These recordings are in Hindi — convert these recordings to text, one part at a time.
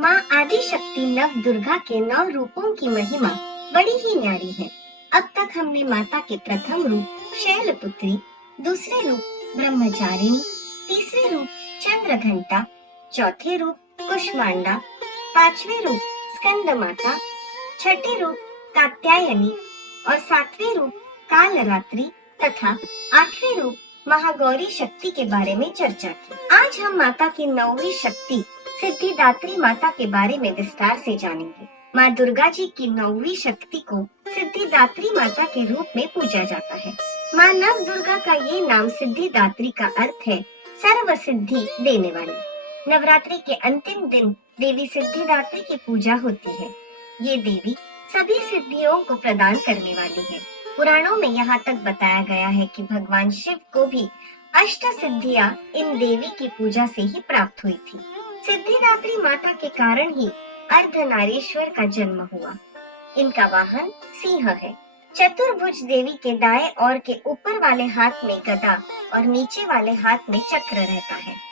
माँ आदि शक्ति नव दुर्गा के 9 रूपों की महिमा बड़ी ही न्यारी है। अब तक हमने माता के प्रथम रूप शैलपुत्री, दूसरे रूप ब्रह्मचारिणी, तीसरे रूप चंद्रघंटा, चौथे रूप कुष्मांडा, पांचवे रूप स्कंद माता, छठे रूप कात्यायनी और सातवें रूप कालरात्रि तथा आठवें रूप महागौरी शक्ति के बारे में चर्चा की। आज हम माता की 9वीं शक्ति सिद्धिदात्री माता के बारे में विस्तार से जानेंगे। माँ दुर्गा जी की 9वीं शक्ति को सिद्धिदात्री माता के रूप में पूजा जाता है। माँ नव दुर्गा का ये नाम सिद्धिदात्री का अर्थ है सर्व सिद्धि देने वाली। नवरात्रि के अंतिम दिन देवी सिद्धिदात्री की पूजा होती है। ये देवी सभी सिद्धियों को प्रदान करने वाली है। पुराणों में यहाँ तक बताया गया है कि भगवान शिव को भी अष्ट सिद्धियाँ इन देवी की पूजा से ही प्राप्त हुई थी। सिद्धिदात्री माता के कारण ही अर्धनारीश्वर का जन्म हुआ। इनका वाहन सिंह है। चतुर्भुज देवी के दाएं ओर के ऊपर वाले हाथ में गदा और नीचे वाले हाथ में चक्र रहता है।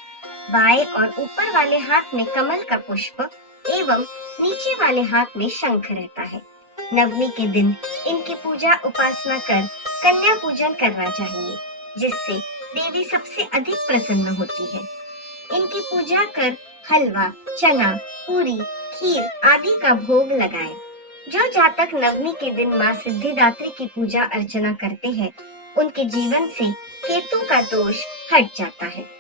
बाएं और ऊपर वाले हाथ में कमल का पुष्प एवं नीचे वाले हाथ में शंख रहता है। नवमी के दिन इनकी पूजा उपासना कर कन्या पूजन करना चाहिए, जिससे देवी सबसे अधिक प्रसन्न होती है। इनकी पूजा कर हलवा, चना, पूरी, खीर आदि का भोग लगाएं। जो जातक नवमी के दिन माँ सिद्धिदात्री की पूजा अर्चना करते हैं, उनके जीवन से केतु का दोष हट जाता है।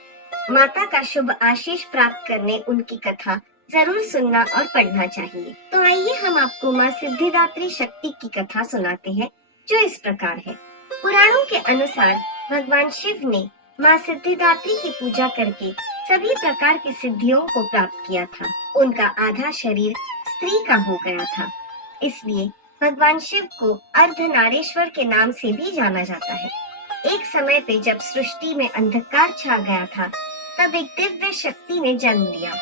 माता का शुभ आशीष प्राप्त करने उनकी कथा जरूर सुनना और पढ़ना चाहिए। तो आइए हम आपको माँ सिद्धिदात्री शक्ति की कथा सुनाते हैं, जो इस प्रकार है। पुराणों के अनुसार भगवान शिव ने माँ सिद्धिदात्री की पूजा करके सभी प्रकार की सिद्धियों को प्राप्त किया था। उनका आधा शरीर स्त्री का हो गया था, इसलिए भगवान शिव को अर्धनारीश्वर के नाम से भी जाना जाता है। एक समय पे जब सृष्टि में अंधकार छा गया था, तब एक दिव्य शक्ति ने जन्म लिया,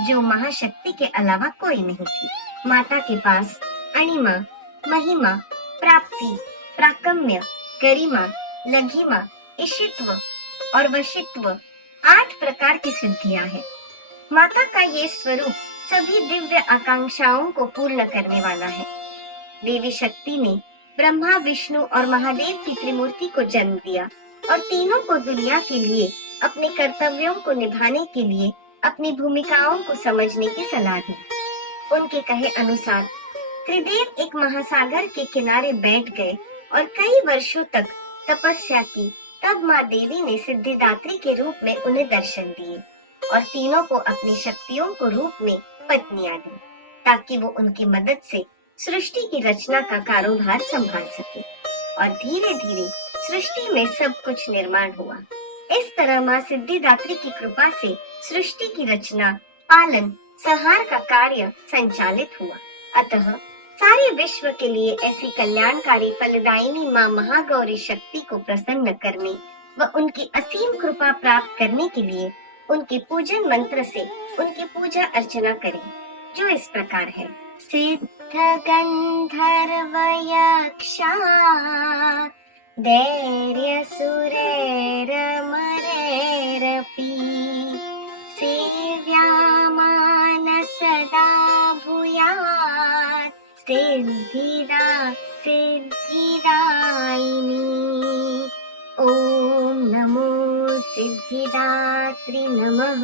जो महाशक्ति के अलावा कोई नहीं थी। माता के पास अणिमा, महिमा, प्राप्ति, प्राकम्य, गरिमा, लघिमा, इशित्व और वशित्व 8 प्रकार की सिद्धियां हैं। माता का ये स्वरूप सभी दिव्य आकांक्षाओं को पूर्ण करने वाला है। देवी शक्ति ने ब्रह्मा, विष्णु और महादेव की त्रिमूर्ति को जन्म दिया और तीनों को दुनिया के लिए अपने कर्तव्यों को निभाने के लिए अपनी भूमिकाओं को समझने की सलाह दी। उनके कहे अनुसार त्रिदेव एक महासागर के किनारे बैठ गए और कई वर्षों तक तपस्या की। तब माँ देवी ने सिद्धिदात्री के रूप में उन्हें दर्शन दिए और तीनों को अपनी शक्तियों को रूप में पत्नियां दी, ताकि वो उनकी मदद से सृष्टि की रचना का कारोबार संभाल सके। और धीरे धीरे सृष्टि में सब कुछ निर्माण हुआ। इस तरह माँ सिद्धिदात्री की कृपा से सृष्टि की रचना, पालन, संहार का कार्य संचालित हुआ। अतः सारे विश्व के लिए ऐसी कल्याणकारी फलदायिनी माँ महागौरी शक्ति को प्रसन्न करने व उनकी असीम कृपा प्राप्त करने के लिए उनके पूजन मंत्र से उनकी पूजा अर्चना करें, जो इस प्रकार है। सिद्ध गंधर्व यक्षा धैर्य सुरेर मरेरपि सेव्यामान सदा भूयात् सिद्धिदा सिद्धिदायिनी। ओम नमो सिद्धिदात्री नमः।